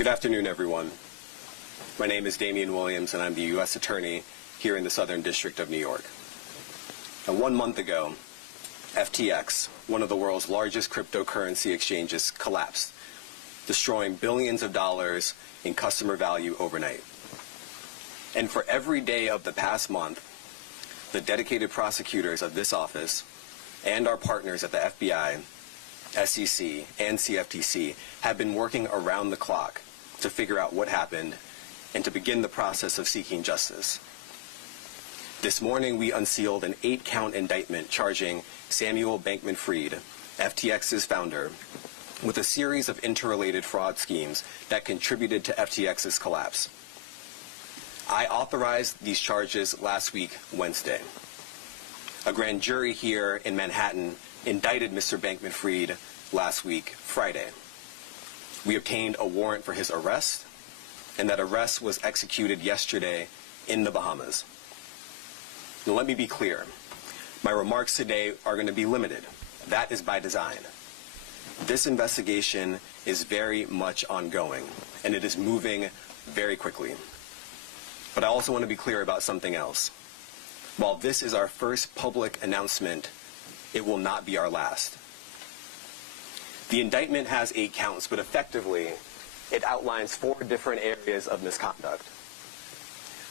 Good afternoon, everyone. My name is Damian Williams, and I'm the U.S. Attorney here in the Southern District of New York. Now, 1 month ago, FTX, one of the world's largest cryptocurrency exchanges, collapsed, destroying billions of dollars in customer value overnight. And for every day of the past month, the dedicated prosecutors of this office and our partners at the FBI, SEC, and CFTC have been working around the clock to figure out what happened and to begin the process of seeking justice. This morning, we unsealed an 8-count indictment charging Samuel Bankman-Fried, FTX's founder, with a series of interrelated fraud schemes that contributed to FTX's collapse. I authorized these charges last week, Wednesday. A grand jury here in Manhattan indicted Mr. Bankman-Fried last week, Friday. We obtained a warrant for his arrest, and that arrest was executed yesterday in the Bahamas. Now, let me be clear. My remarks today are going to be limited. That is by design. This investigation is very much ongoing, and it is moving very quickly. But I also want to be clear about something else. While this is our first public announcement, it will not be our last. The indictment has 8 counts, but effectively, it outlines 4 different areas of misconduct.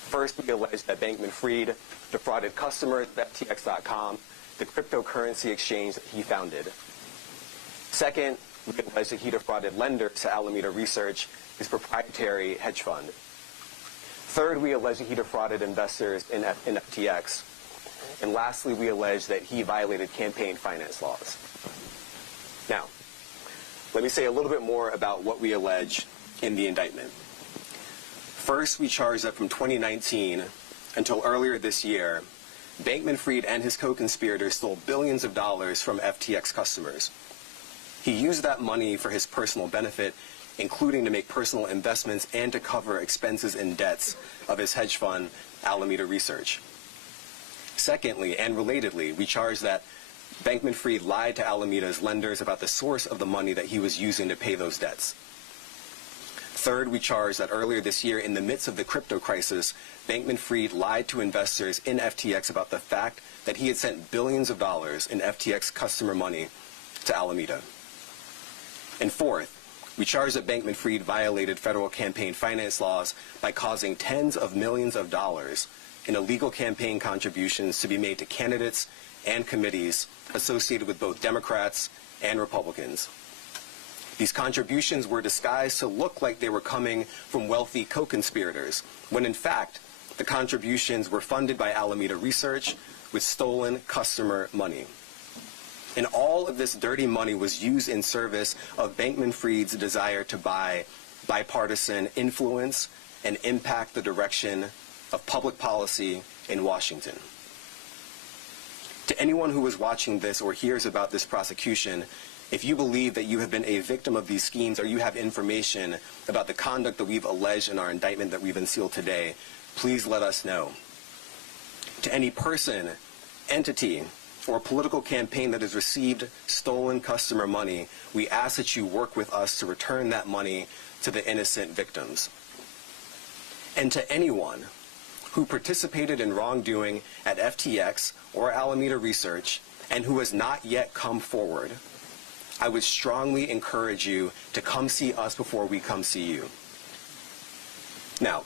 First, we allege that Bankman-Fried defrauded customers at FTX.com, the cryptocurrency exchange that he founded. Second, we allege that he defrauded lenders to Alameda Research, his proprietary hedge fund. Third, we allege that he defrauded investors in FTX. And lastly, we allege that he violated campaign finance laws. Now, let me say a little bit more about what we allege in the indictment. First, we charge that from 2019 until earlier this year, Bankman-Fried and his co-conspirators stole billions of dollars from FTX customers. He used that money for his personal benefit, including to make personal investments and to cover expenses and debts of his hedge fund, Alameda Research. Secondly, and relatedly, we charge that Bankman-Fried lied to Alameda's lenders about the source of the money that he was using to pay those debts. Third, we charge that earlier this year, in the midst of the crypto crisis, Bankman-Fried lied to investors in FTX about the fact that he had sent billions of dollars in FTX customer money to Alameda. And fourth, we charge that Bankman-Fried violated federal campaign finance laws by causing tens of millions of dollars in illegal campaign contributions to be made to candidates and committees associated with both Democrats and Republicans. These contributions were disguised to look like they were coming from wealthy co-conspirators, when in fact, the contributions were funded by Alameda Research with stolen customer money. And all of this dirty money was used in service of Bankman-Fried's desire to buy bipartisan influence and impact the direction of public policy in Washington. To anyone who is watching this or hears about this prosecution, if you believe that you have been a victim of these schemes or you have information about the conduct that we've alleged in our indictment that we've unsealed today, please let us know. To any person, entity, or political campaign that has received stolen customer money, we ask that you work with us to return that money to the innocent victims. And to anyone who participated in wrongdoing at FTX or Alameda Research and who has not yet come forward, I would strongly encourage you to come see us before we come see you. Now,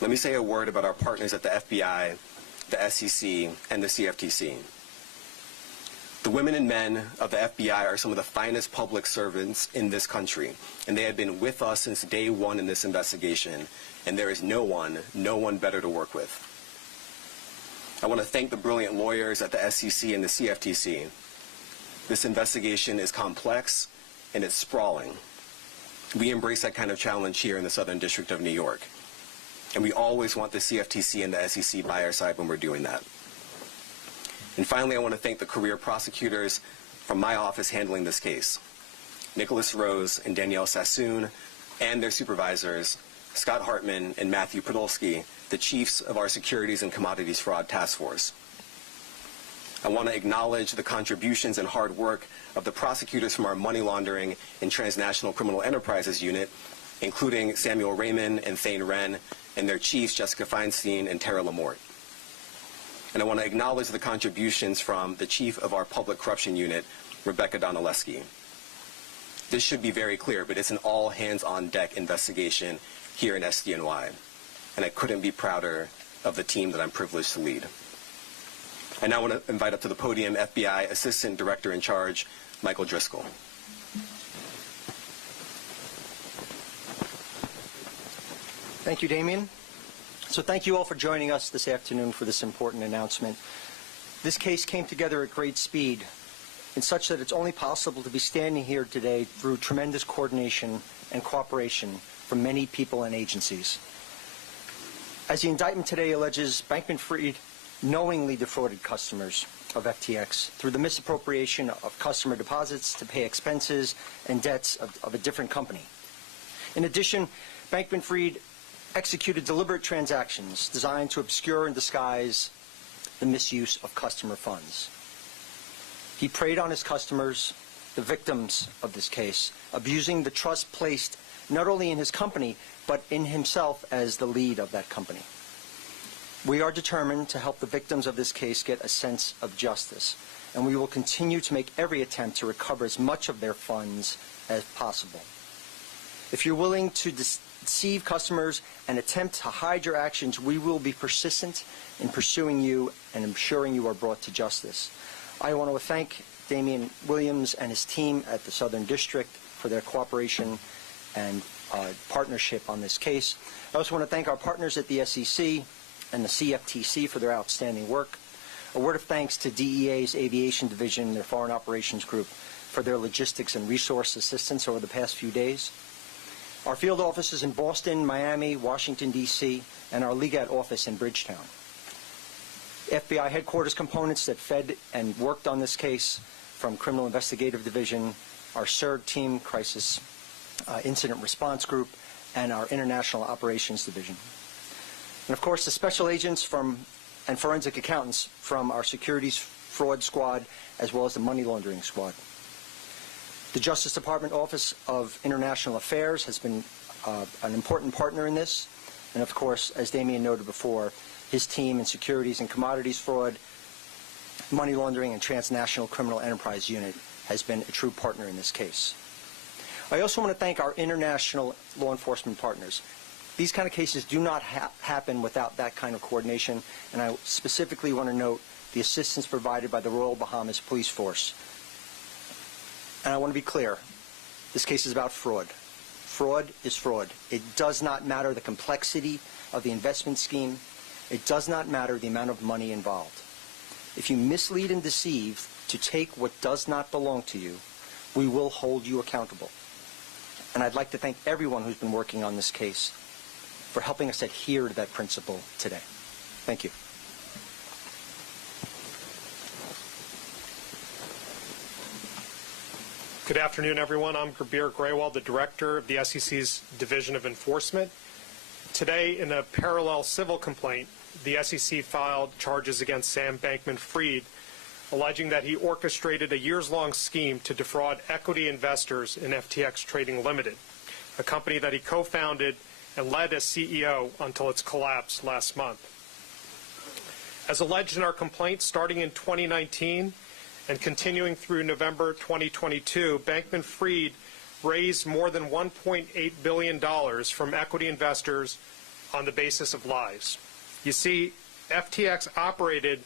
let me say a word about our partners at the FBI, the SEC, and the CFTC. The women and men of the FBI are some of the finest public servants in this country, and they have been with us since day one in this investigation, and there is no one better to work with. I want to thank the brilliant lawyers at the SEC and the CFTC. This investigation is complex and it's sprawling. We embrace that kind of challenge here in the Southern District of New York, and we always want the CFTC and the SEC by our side when we're doing that. And finally, I want to thank the career prosecutors from my office handling this case, Nicholas Rose and Danielle Sassoon, and their supervisors, Scott Hartman and Matthew Podolsky, the chiefs of our Securities and Commodities Fraud Task Force. I want to acknowledge the contributions and hard work of the prosecutors from our Money Laundering and Transnational Criminal Enterprises Unit, including Samuel Raymond and Thane Wren, and their chiefs, Jessica Feinstein and Tara Lamort. And I want to acknowledge the contributions from the chief of our Public Corruption Unit, Rebecca Donaleski. This should be very clear, but it's an all-hands-on-deck investigation here in SDNY, and I couldn't be prouder of the team that I'm privileged to lead. I now want to invite up to the podium FBI Assistant Director in Charge, Michael Driscoll. Thank you, Damien. So thank you all for joining us this afternoon for this important announcement. This case came together at great speed, in such that it's only possible to be standing here today through tremendous coordination and cooperation from many people and agencies. As the indictment today alleges, Bankman-Fried knowingly defrauded customers of FTX through the misappropriation of customer deposits to pay expenses and debts of a different company. In addition, Bankman-Fried executed deliberate transactions designed to obscure and disguise the misuse of customer funds. He preyed on his customers, the victims of this case, abusing the trust placed not only in his company, but in himself as the lead of that company. We are determined to help the victims of this case get a sense of justice, and we will continue to make every attempt to recover as much of their funds as possible. If you're willing to deceive customers and attempt to hide your actions, we will be persistent in pursuing you and ensuring you are brought to justice. I want to thank Damian Williams and his team at the Southern District for their cooperation and partnership on this case. I also want to thank our partners at the SEC and the CFTC for their outstanding work. A word of thanks to DEA's Aviation Division, their Foreign Operations Group, for their logistics and resource assistance over the past few days. Our field offices in Boston, Miami, Washington, D.C., and our Legat office in Bridgetown. FBI headquarters components that fed and worked on this case, from Criminal Investigative Division, our CERG team, Crisis Incident Response Group, and our International Operations Division. And of course, the special agents and forensic accountants from our Securities Fraud Squad, as well as the Money Laundering Squad. The Justice Department Office of International Affairs has been an important partner in this. And of course, as Damien noted before, his team in Securities and Commodities Fraud, Money Laundering, and Transnational Criminal Enterprise Unit has been a true partner in this case. I also want to thank our international law enforcement partners. These kind of cases do not happen without that kind of coordination, and I specifically want to note the assistance provided by the Royal Bahamas Police Force. And I want to be clear, this case is about fraud. Fraud is fraud. It does not matter the complexity of the investment scheme. It does not matter the amount of money involved. If you mislead and deceive to take what does not belong to you, we will hold you accountable. And I'd like to thank everyone who's been working on this case for helping us adhere to that principle today. Thank you. Good afternoon, everyone. I'm Kabir Graywal, the Director of the SEC's Division of Enforcement. Today, in a parallel civil complaint, the SEC filed charges against Sam Bankman-Fried, alleging that he orchestrated a years-long scheme to defraud equity investors in FTX Trading Limited, a company that he co-founded and led as CEO until its collapse last month. As alleged in our complaint, starting in 2019 and continuing through November 2022, Bankman-Fried raised more than $1.8 billion from equity investors on the basis of lies. You see, FTX operated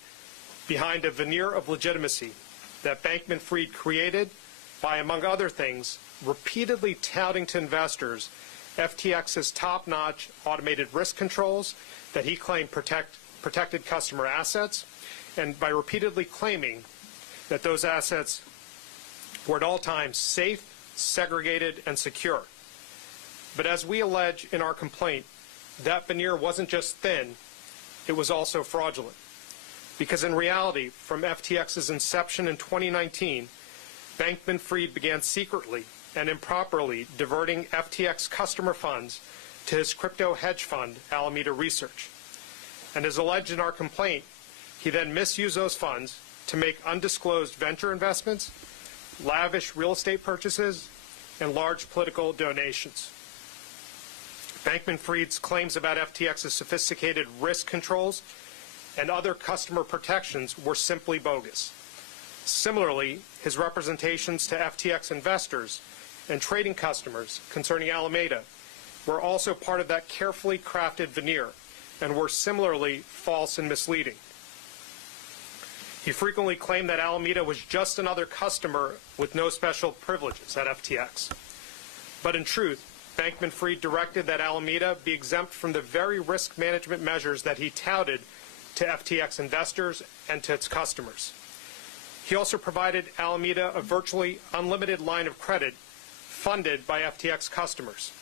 behind a veneer of legitimacy that Bankman-Fried created by, among other things, repeatedly touting to investors FTX's top-notch automated risk controls that he claimed protected customer assets, and by repeatedly claiming that those assets were at all times safe, segregated, and secure. But as we allege in our complaint, that veneer wasn't just thin, it was also fraudulent. Because in reality, from FTX's inception in 2019, Bankman-Fried began secretly and improperly diverting FTX customer funds to his crypto hedge fund, Alameda Research. And as alleged in our complaint, he then misused those funds to make undisclosed venture investments, lavish real estate purchases, and large political donations. Bankman-Fried's claims about FTX's sophisticated risk controls and other customer protections were simply bogus. Similarly, his representations to FTX investors and trading customers concerning Alameda were also part of that carefully crafted veneer and were similarly false and misleading. He frequently claimed that Alameda was just another customer with no special privileges at FTX. But in truth, Bankman-Fried directed that Alameda be exempt from the very risk management measures that he touted to FTX investors and to its customers. He also provided Alameda a virtually unlimited line of credit funded by FTX customers.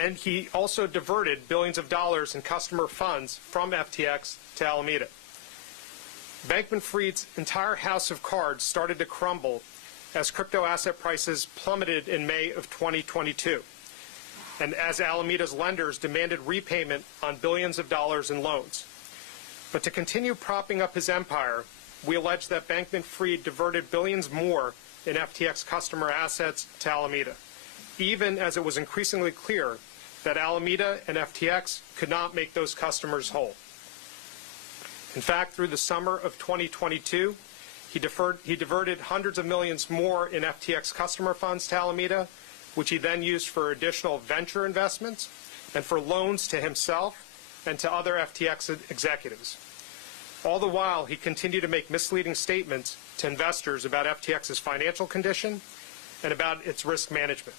And he also diverted billions of dollars in customer funds from FTX to Alameda. Bankman-Fried's entire house of cards started to crumble as crypto asset prices plummeted in May of 2022, and as Alameda's lenders demanded repayment on billions of dollars in loans. But to continue propping up his empire, we allege that Bankman-Fried diverted billions more in FTX customer assets to Alameda, even as it was increasingly clear that Alameda and FTX could not make those customers whole. In fact, through the summer of 2022, he diverted hundreds of millions more in FTX customer funds to Alameda, which he then used for additional venture investments and for loans to himself and to other FTX executives. All the while, he continued to make misleading statements to investors about FTX's financial condition and about its risk management.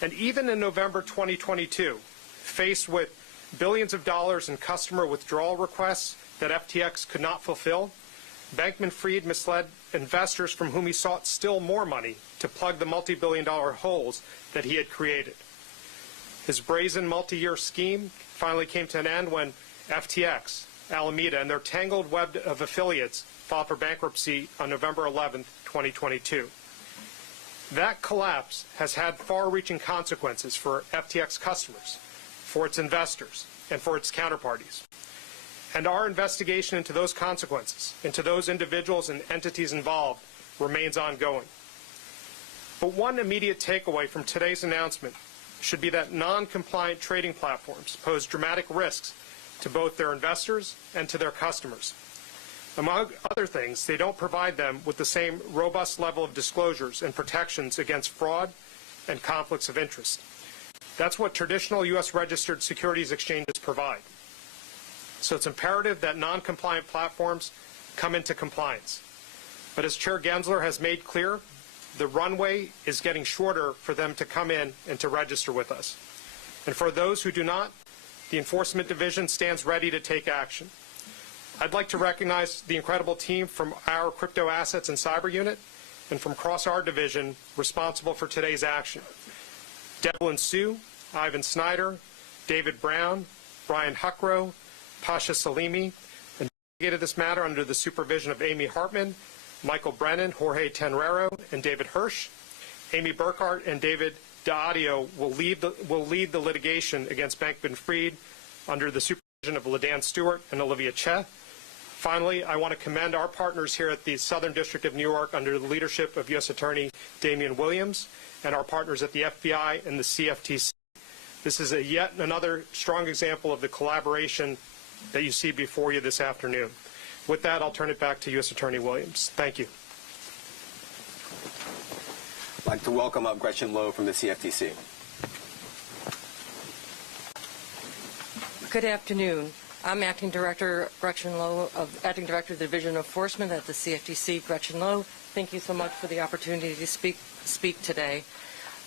And even in November 2022, faced with billions of dollars in customer withdrawal requests that FTX could not fulfill, Bankman-Fried misled investors from whom he sought still more money to plug the multi-billion-dollar holes that he had created. His brazen multi-year scheme finally came to an end when FTX, Alameda, and their tangled web of affiliates filed for bankruptcy on November 11, 2022. That collapse has had far-reaching consequences for FTX customers, for its investors, and for its counterparties. And our investigation into those consequences, into those individuals and entities involved, remains ongoing. But one immediate takeaway from today's announcement should be that non-compliant trading platforms pose dramatic risks to both their investors and to their customers. Among other things, they don't provide them with the same robust level of disclosures and protections against fraud and conflicts of interest. That's what traditional U.S. registered securities exchanges provide. So it's imperative that non-compliant platforms come into compliance. But as Chair Gensler has made clear, the runway is getting shorter for them to come in and to register with us. And for those who do not, the Enforcement Division stands ready to take action. I'd like to recognize the incredible team from our Crypto Assets and Cyber Unit and from across our division responsible for today's action. Devlin Sue, Ivan Snyder, David Brown, Brian Huckrow, Pasha Salimi, and investigated this matter under the supervision of Amy Hartman, Michael Brennan, Jorge Tenrero, and David Hirsch. Amy Burkhart and David D'Audio will lead the litigation against Bankman-Fried under the supervision of LaDan Stewart and Olivia Che. Finally, I want to commend our partners here at the Southern District of New York under the leadership of U.S. Attorney Damian Williams and our partners at the FBI and the CFTC. This is yet another strong example of the collaboration that you see before you this afternoon. With that, I'll turn it back to U.S. Attorney Williams. Thank you. I'd like to welcome up Gretchen Lowe from the CFTC. Good afternoon. I'm Acting Director Gretchen Lowe, Acting Director of the Division of Enforcement at the CFTC, Gretchen Lowe. Thank you so much for the opportunity to speak today.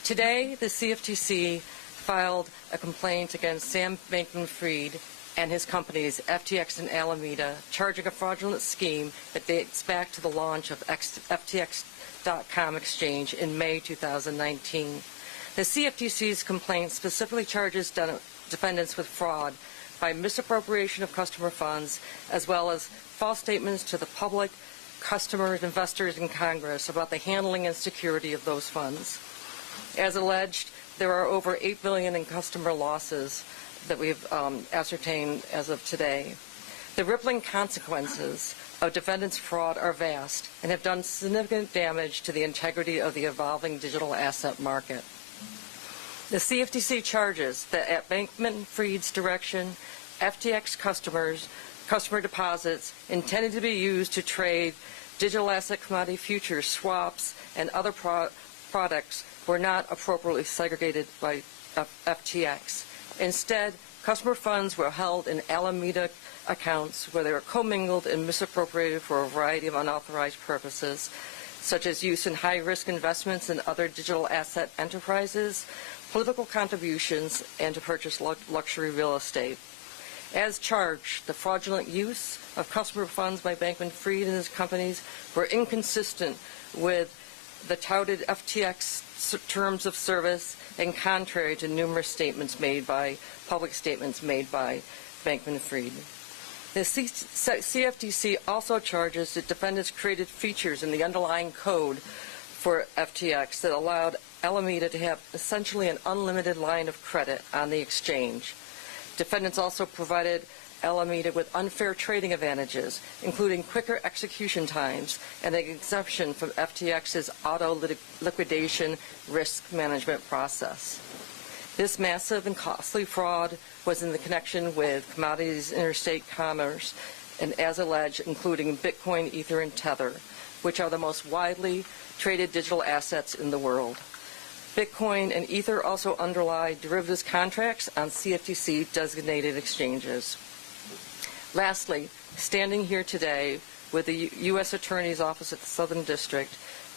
Today, the CFTC filed a complaint against Sam Bankman-Fried and his companies, FTX and Alameda, charging a fraudulent scheme that dates back to the launch of FTX.com exchange in May 2019. The CFTC's complaint specifically charges defendants with fraud by misappropriation of customer funds, as well as false statements to the public, customers, investors, and Congress about the handling and security of those funds. As alleged, there are over $8 billion in customer losses that we've ascertained as of today. The rippling consequences of defendants' fraud are vast and have done significant damage to the integrity of the evolving digital asset market. The CFTC charges that at Bankman-Fried's direction, FTX customer deposits intended to be used to trade digital asset commodity futures, swaps, and other products were not appropriately segregated by FTX. Instead, customer funds were held in Alameda accounts where they were commingled and misappropriated for a variety of unauthorized purposes, such as use in high-risk investments in other digital asset enterprises, political contributions, and to purchase luxury real estate. As charged, the fraudulent use of customer funds by Bankman-Fried and his companies were inconsistent with the touted FTX terms of service and contrary to numerous public statements made by Bankman-Fried. The CFTC also charges that defendants created features in the underlying code for FTX that allowed Alameda to have essentially an unlimited line of credit on the exchange. Defendants also provided Alameda with unfair trading advantages, including quicker execution times and an exemption from FTX's auto liquidation risk management process. This massive and costly fraud was in the connection with commodities interstate commerce, and as alleged, including Bitcoin, Ether, and Tether, which are the most widely traded digital assets in the world. Bitcoin and Ether also underlie derivatives contracts on CFTC-designated exchanges. Lastly, standing here today with the U.S. Attorney's Office at the Southern District,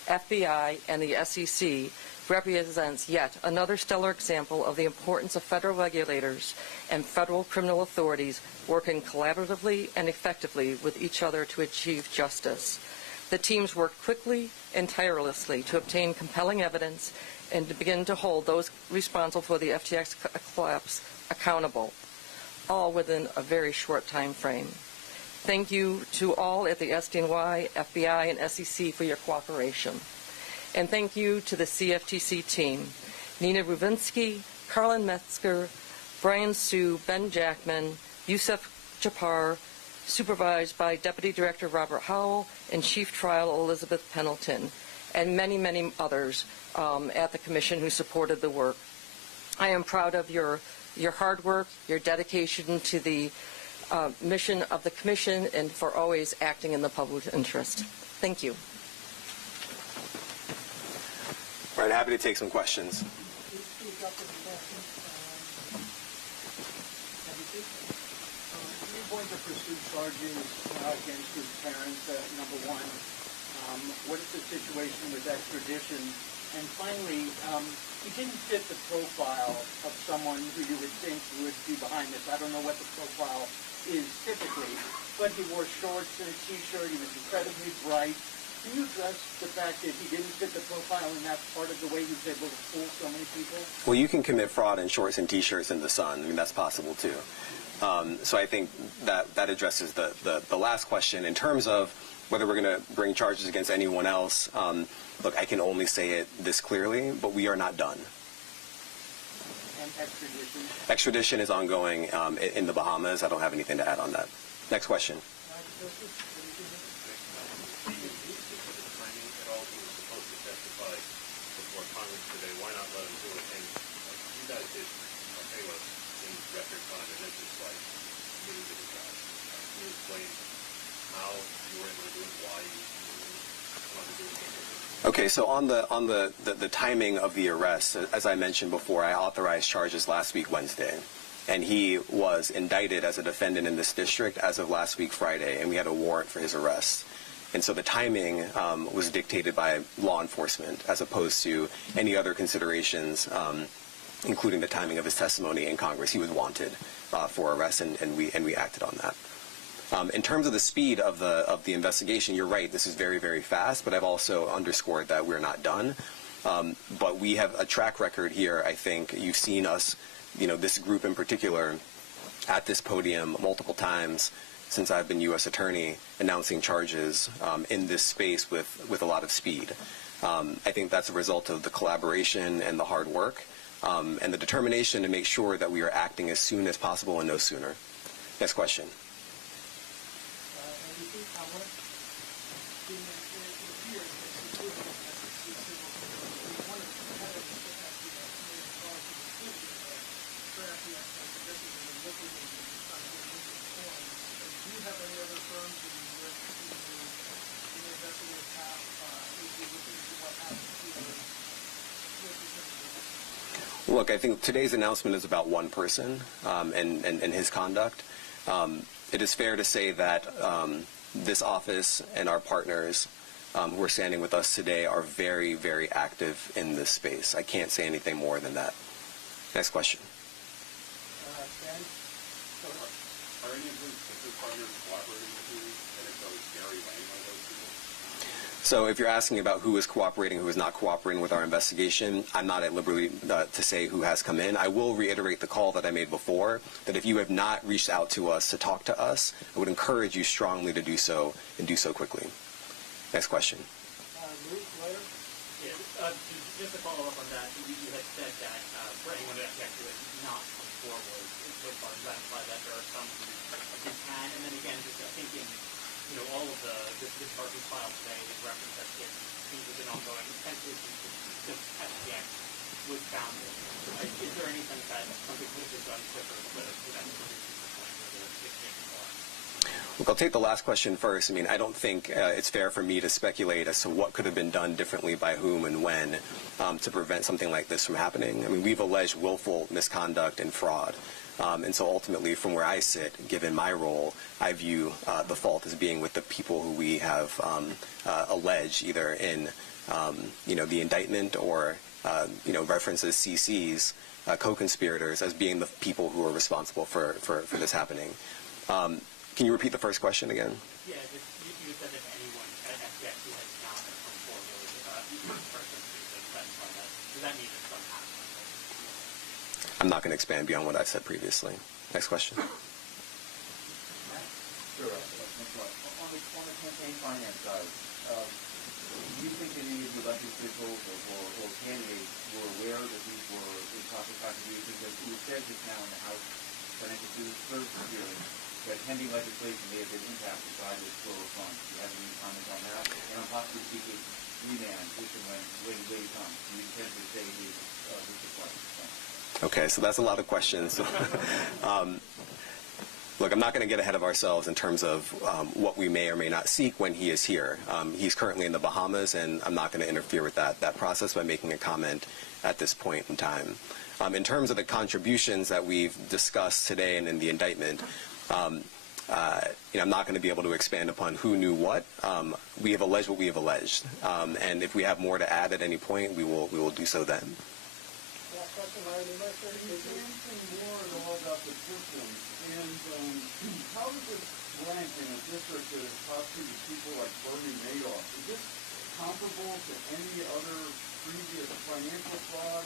FBI, and the SEC represents yet another stellar example of the importance of federal regulators and federal criminal authorities working collaboratively and effectively with each other to achieve justice. The teams worked quickly and tirelessly to obtain compelling evidence and to begin to hold those responsible for the FTX collapse accountable, all within a very short time frame. Thank you to all at the SDNY, FBI, and SEC for your cooperation. And thank you to the CFTC team, Nina Rubinsky, Carlin Metzger, Brian Sue, Ben Jackman, Youssef Japar, supervised by Deputy Director Robert Howell and Chief Trial Elizabeth Pendleton, and many, many others at the Commission who supported the work. I am proud of your hard work, your dedication to the mission of the Commission, and for always acting in the public interest. Thank you. All right, happy to take some questions. You're going to pursue charges against his parents, number one. What is the situation with extradition? And finally, he didn't fit the profile of someone who you would think would be behind this. I don't know what the profile is typically, but he wore shorts and a T-shirt. He was incredibly bright. Can you address the fact that he didn't fit the profile and that's part of the way he was able to fool so many people? Well, you can commit fraud in shorts and T-shirts in the sun. I mean, that's possible too. So I think that addresses the last question. In terms of whether we're going to bring charges against anyone else, look, I can only say it this clearly, but we are not done. And extradition? Extradition is ongoing in the Bahamas. I don't have anything to add on that. Next question. Okay, so on the timing of the arrest, as I mentioned before, I authorized charges last week Wednesday, and he was indicted as a defendant in this district as of last week Friday, and we had a warrant for his arrest. And so the timing was dictated by law enforcement as opposed to any other considerations, including the timing of his testimony in Congress. He was wanted for arrest, and we acted on that. In terms of the speed of the investigation, you're right, this is very, very fast, but I've also underscored that we're not done. But we have a track record here. I think you've seen us, this group in particular, at this podium multiple times since I've been U.S. Attorney, announcing charges in this space with a lot of speed. I think that's a result of the collaboration and the hard work and the determination to make sure that we are acting as soon as possible and no sooner. Next question. Look, I think today's announcement is about one person and his conduct. It is fair to say that this office and our partners who are standing with us today are very, very active in this space. I can't say anything more than that. Next question. Ben? Are any of his partners cooperating with you? And if so, is Gary Lane one of those people? So if you're asking about who is cooperating, who is not cooperating with our investigation, I'm not at liberty to say who has come in. I will reiterate the call that I made before, that if you have not reached out to us to talk to us, I would encourage you strongly to do so, and do so quickly. Next question. Luke, later? Yeah, just to follow up on that, you had said that for anyone at FTX who has not come forward so far, does that imply that there are some who can? And then again, just thinking, all of the charges filed today, the reference that things have been ongoing, essentially since FTX was founded. Is there any sense that something could have been done quicker for that to reduce the point where the case more? Look, I'll take the last question first. I mean, I don't think it's fair for me to speculate as to what could have been done differently by whom and when to prevent something like this from happening. I mean, we've alleged willful misconduct and fraud. And so ultimately, from where I sit, given my role, I view the fault as being with the people who we have alleged, either in the indictment or references CCs, co-conspirators, as being the people who are responsible for this happening. Can you repeat the first question again? Yeah, you said that anyone at FTX who has not come forward person to specify that. Does that mean it's some happening? I'm not going to expand beyond what I've said previously. Next question. Sure. On the campaign finance side, do you think any of the elected officials or candidates were aware that these were improper contributions? As you said just now in the House Financial Services hearing, that pending legislation may have been impacted by this flow of funds. Do you have any comment on that? And I'm possibly seeking remand if and when it comes. Do you intend to say this question? Okay, so that's a lot of questions. Look, I'm not going to get ahead of ourselves in terms of what we may or may not seek when he is here. He's currently in the Bahamas, and I'm not going to interfere with that process by making a comment at this point in time. In terms of the contributions that we've discussed today and in the indictment, I'm not going to be able to expand upon who knew what. We have alleged what we have alleged, and if we have more to add at any point, we will do so then. Last question, Larry Loomis. Anything more at all about the system, and how does this rank in a district that has prosecuted people like Bernie Madoff? Is this comparable to any other previous financial fraud?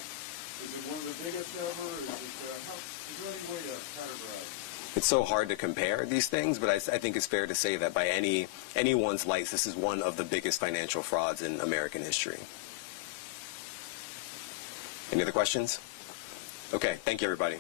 Is it one of the biggest ever? Is there any way to categorize it? It's so hard to compare these things, but I think it's fair to say that by anyone's lights, this is one of the biggest financial frauds in American history. Any other questions? Okay, thank you, everybody.